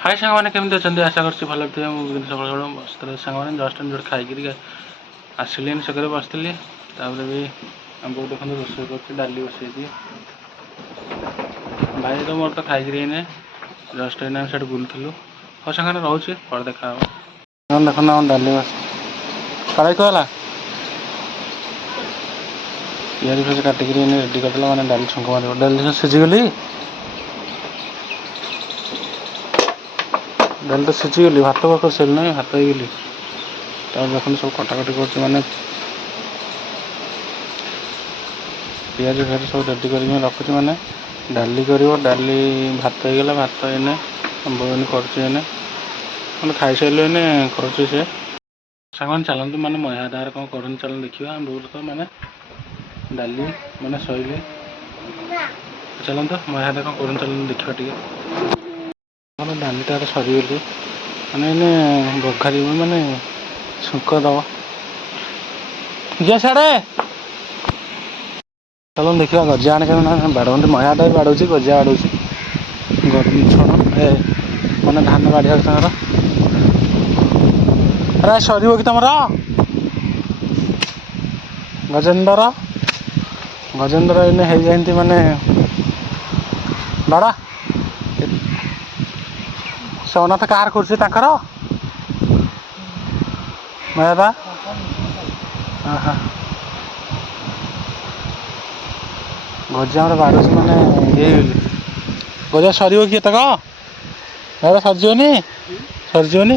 हाय सांगने केमती अच्छा आशा कर भल थे मुझे सकाल बस सांगने जस्ट जो खाई आसली सक बसती भी आम देखते रोषे कर डाली बसई भाई तो मोर तो खाई जस्ट एना से बुलूँ हाँ सांगे रोचे पर देखा देखो डाली बस कड़ाई कहला पिज फिज काटिक रेडी करदे मैंने डाली छुंक मार डाली सीझीगली डाली तो सीझीगली भात कर सारे ना भात हो गली देखते सब कटाकटी कर माने पिज फिज सब रेडी कर रखुच मैंने डाली कर डाली भात हो गला भात एने बोनी कर खाई सारे कर सांग चलते मैंने मयादार कौन कर चल देखा बहुत तो मैंने डाली मैंने शैली चलते मयादा कौन कर चल देखा टे डालीटा सरीगली मैंने बघार मैंने छुंक दब जे साड़े चलो देखा गजा आने के बाड़े मयादा भी बाड़ू गजा बाड़ू छण मैंने धान बाढ़ तार अरे सर कि तुम गजेन्द्र गजेन्द्र इन हो जाती माने बाड़ा से अनाथ कार कर मयादा हाँ गजा बाड़ू मैंने ये गजा सर किए तक दादा सरजीवनी सरजीवनी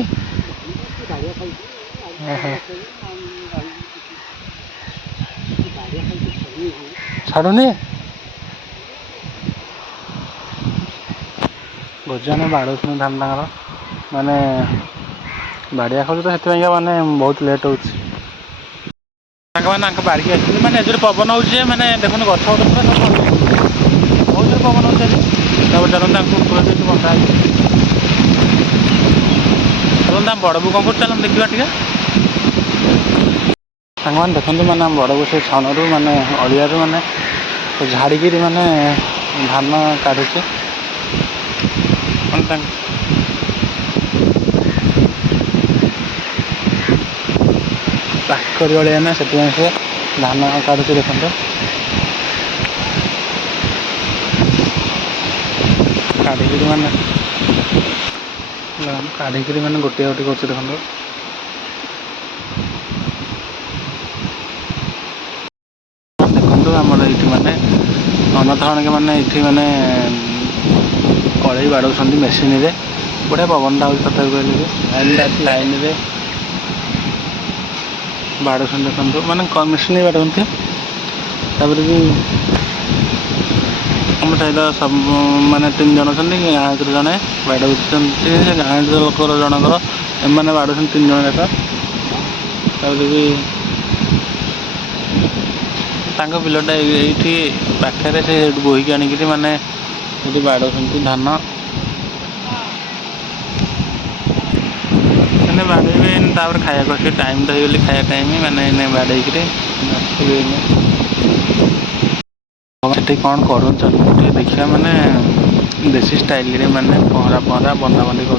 छाड़ूनी गजा ने बाड़ू धान तार माने बाड़िया खाऊ तो से माने बहुत लेट हो बाड़ी आस मैंने जो पवन हो मैंने देखो गछ बहुत जोर पवन हो चलते बंधा चलते बड़ बू कौन कर चलते देखा टे सांग मैंने देखते मैंने बड़ बू से छण रू मैंने अड़िया मैंने झाड़ी मैंने धान काढ़ुचे पाखरी अड़िया ना से धान काढ़ुचे देखते काढ़ी मैंने काढ़ी मैंने गोटे गोटे कर देखो देखो आम ये मैंने अनाथ के मैंने ये मैंने कड़े बाड़ौ मेसीन रे बढ़िया पवनटा हो तथा कहले लाइन रे बाड़ौ देखो मैंने मेसीन बाड़ती भी आम सहित सब मैंने 3 जन अच्छा गाँ जड़े बाड़ गाँ लोकर जनकर एम बाड़ू 3 जन जाक भी बिलटा ये पाखे से बोहीक आणिक मैंने ये बाड़ौ धान मैंने बाड़े खाया टाइम तो होगली खाया टाइम मैंने बाड़े कौन कर देखा मैंने देसी स्टाइल मैंने पहरा पहरा बंधा बंधी कर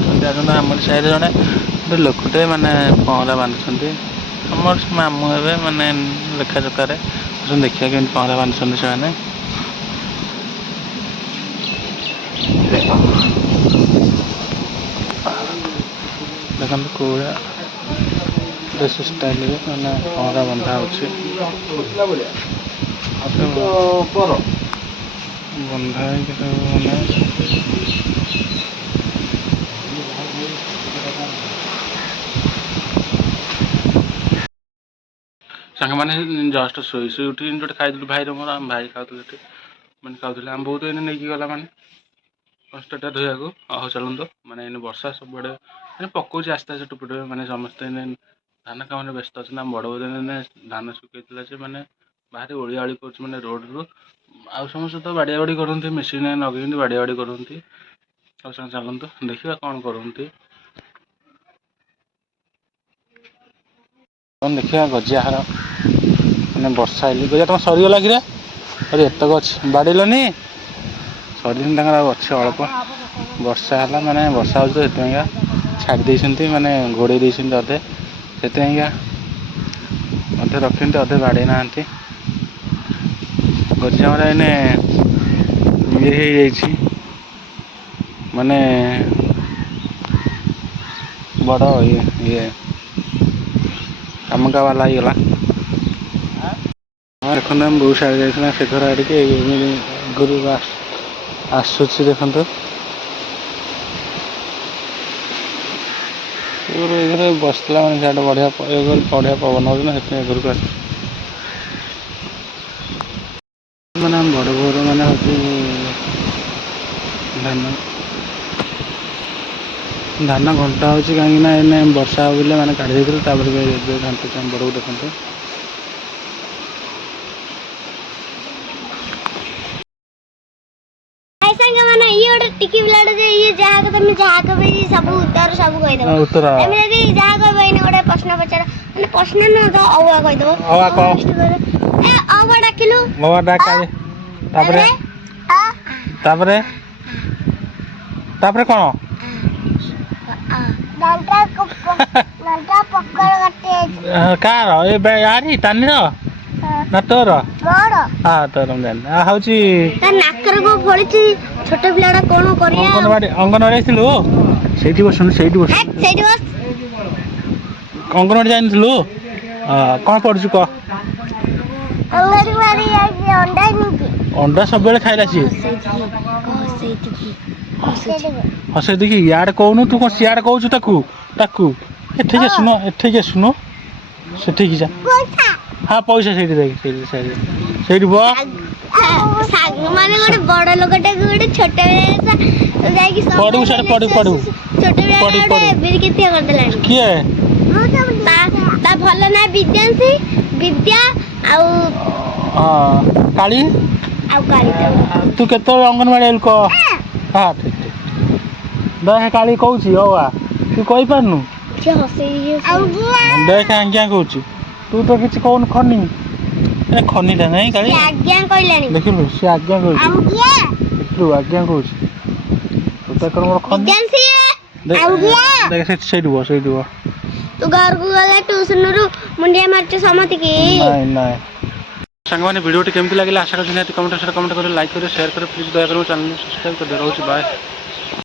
साइड जड़े लोकटे मैंने पहरा बांधुंट आम मामू हे मैंने लेखा चकार देखा कि पहरा बांधुंट से देखते कौड़ा देसी स्टाइल मैंने पहरा बंधा बंधा मैंने सांग मैंने जस्ट शोई शोई उठी जो खाई भाई मोर आम भाई खाते मैंने खाते आम बहुत नहीं गला मैंने कष्टा धोया को हाँ चलते मैंने इन वर्षा सब बड़े मैंने पकाऊँ आस्ते आस्ते टुपे टुपे मैंने समस्ते धान काम व्यस्त अच्छे आम बड़ बड़ धान शुकई मैंने बाहर ओलिया ओली कर मैंने रोड रू आउ समस्त तो बाड़िया बाड़ी करते मेसीन लगे बाड़िया बाड़ी करते चलते देखा कौन करते देखा गजाहार मैंने वर्षा आइली गजा तुम सरीगला कि अरे एतक अच्छे बाड़ेलनी ସରିନି ତାଙ୍କର ଆଉ ଅଛି ଅଳ୍ପ। ବର୍ଷା ହେଲା ମାନେ ବର୍ଷା ହେଉଛି ତ ସେଥିପାଇଁକା ଛାଡ଼ି ଦେଇଛନ୍ତି ମାନେ ଘୋଡ଼େଇ ଦେଇଛନ୍ତି ଅଧେ, ସେଥିପାଇଁକା ଅଧେ ରଖିଛନ୍ତି ଅଧେ ବାଡ଼େଇ ନାହାନ୍ତି। ଗଛ ଆମର ଏଇନେ ଇଏ ହେଇଯାଇଛି ମାନେ ବଡ଼ ଇଏ କାମକା ବାଲା ହେଇଗଲା। ଦେଖନ୍ତୁ ଆମେ ବହୁତ ସାରା ଯାଇଥିଲା ସେ ଘର ଆଡ଼ିକି ଏମିତି ଆଗରୁ ଆସୁଛି ଦେଖନ୍ତୁ। ଏଘରେ ବସିଥିଲା ମାନେ ସିଆଡ଼େ ବଢ଼ିଆ ପବନ ହେଉଛି ନା ସେଥିପାଇଁ ଘରକୁ ଆସୁଛି। ମାନେ ଆମ ବଡ଼ ବୋଉର ମାନେ ହେଉଛି ଧାନ ଘଣ୍ଟା ହେଉଛି କାହିଁକିନା ଏଇନେ ବର୍ଷା ହେବ ବୋଲି ମାନେ କାଢ଼ି ଦେଇଥିଲୁ, ତାପରେ ଏବେ ଘାଣ୍ଟୁଛି ଆମ ବଡ଼କୁ ଦେଖନ୍ତୁ। ଇଏ ଗୋଟେ ଟିକି ପିଲାଟେ ଯେ ଇଏ ଯାହା ତମେ ଯାହା କହିବେ ସବୁ ଉତ୍ତର ସବୁ କହିଦବ। ତମେ ଯଦି ଯାହା କହିବ ଏଇନେ ଗୋଟେ ପ୍ରଶ୍ନ ପଚାର ମାନେ ପ୍ରଶ୍ନ ନୁହଁ ତ ଅଉଆ କହିଦବ। ଏ ଅଉଆ ଡାକିଲୁ। ତାପରେ ତାପରେ ତାପରେ କ'ଣ? କାହାର ଏବେ ୟାରି ତାନିର ନା ତୋର? ହଁ ତୋର ମୁଁ ଜାଣିଲି। ହେଉଛି ନାକରେ କ'ଣ ଫଳିଛି ଛୋଟ ପିଲାଟା କ'ଣ କରିବା? ଅଙ୍ଗନବାଡ଼ି ଆସିଥିଲୁ? ସେଇଠି ବସୁନୁ ସେଇଠି ବସ। ଅଙ୍ଗନବାଡ଼ି ଯାଇନଥିଲୁ? କ'ଣ ପଢ଼ୁଛୁ କହ? ଅଣ୍ଡା ସବୁବେଳେ ଖାଇଲା ସିଏ। ହସେଇ ଦେଖି ଇଆଡ଼େ କହୁନୁ, ତୁ କ'ଣ ସିଆଡ଼େ କହୁଛୁ ତାକୁ? ଏଠିକି ଆସୁନୁ ସେଠିକି ଯା। ହଁ ପଇସା ସେଇଠି ଦେଖ ସେଇଠି ବ ମାନେ ଗୋଟେ ବଡ ଲୋକଟାକୁ ଗୋଟେ ଛୋଟ ଯାଇକି ପଢିବୁ ସିଆଡ଼େ ପଢିବୁ ଛୋଟ ବିରିକେତିଆ କରିଦେଲାଣି। କିଏ? ତା ଭଲ ନା ବିଦ୍ୟାଂଶୀ, ବିଦ୍ୟା ଆଉ କାଳି। ତୁ କେତେବେଳେ ଅଙ୍ଗନବାଡ଼ି ଆଇଲୁ କହ? ହଁ ଠିକ୍ ଦେଖ କାଳି କହୁଛି ହଉ ତୁ କହିପାରୁନୁ? ଦେଖ ଆଜ୍ଞା କହୁଛି, ତୁ ତ କିଛି କହୁନୁ। ଖନିଟା ନାଇଁ କାଳି ଦେଖିଲୁ ସେ ଆଜ୍ଞା କହୁଛି। ଦେଖିଲୁ ଆଜ୍ଞା କହୁଛି। ତୁ ତ କ'ଣ ମୋର ଦେଖ ସେଇଠି ବସ। ତୁ ଘରକୁ ଗଲେ ଟ୍ୟୁସନରୁ ମୁଣ୍ଡିଆ ମାରୁଛୁ ସମସ୍ତିକି। ନାଇଁ ସାଙ୍ଗମାନେ ଭିଡ଼ିଓଟି କେମିତି ଲାଗିଲା ଆଶା କରୁଛି ନିହାତି କମେଣ୍ଟ କରି ଲାଇକ୍ କରି ସେୟାର କରି ପ୍ଲିଜ୍ ଦୟାକରି ମୋ ଚ୍ୟାନେଲକୁ ସବସ୍କ୍ରାଇବ୍ କରି ରହୁଛି। ବାଏ।